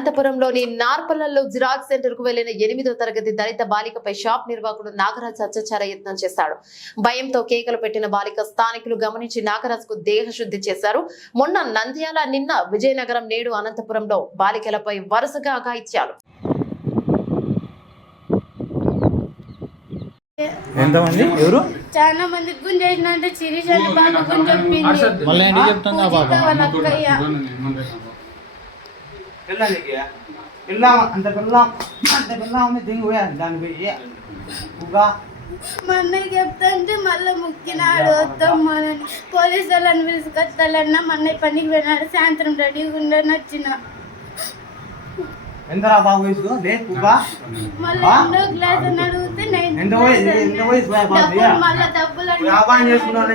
అనంతపురంలోని నార్పల్లలో xerox సెంటర్కు వెళ్ళిన ఎనిమిదో తరగతి దళిత బాలికపై షాప్ నిర్వాహకుడు నాగరాజ్ అత్యాచార యత్నం చేశాడు. భయంతో కేకలు పెట్టిన బాలిక స్థానికులు గమనించి నాగరాజ్కు దేహశుద్ధి చేశారు. మొన్న నంద్యాల నిన్న విజయనగరం నేడు అనంతపురంలో బాలికలపై వరుసగా అఘాయిత్యాలు. ఎంతమంది? ఎవరు? చాలా మంది గుంజేసిన అంటే అని మళ్ళీ చెప్తుంది అక్కయ్య పిల్లలకి పిల్లం అంత పిల్లం అంత పిల్లం దింగు దాని పోయి ఉగా మా అన్నయ్య చెప్తాంటే మళ్ళీ ముక్కినాడు వద్దమ్మని పోలీసు వాళ్ళని పిలుచుకొస్తాలన్నా మా అన్నయ్య పనికి పోయినాడు. సాయంత్రం రెడీగా ఉండని వచ్చిన. ఎంతరా బాబు వయసు? మళ్ళీ? రెండో క్లాస్ అని అడిగితే డబ్బులు మళ్ళీ డబ్బులు అడిగితే వ్యాపారం చేసుకున్నాను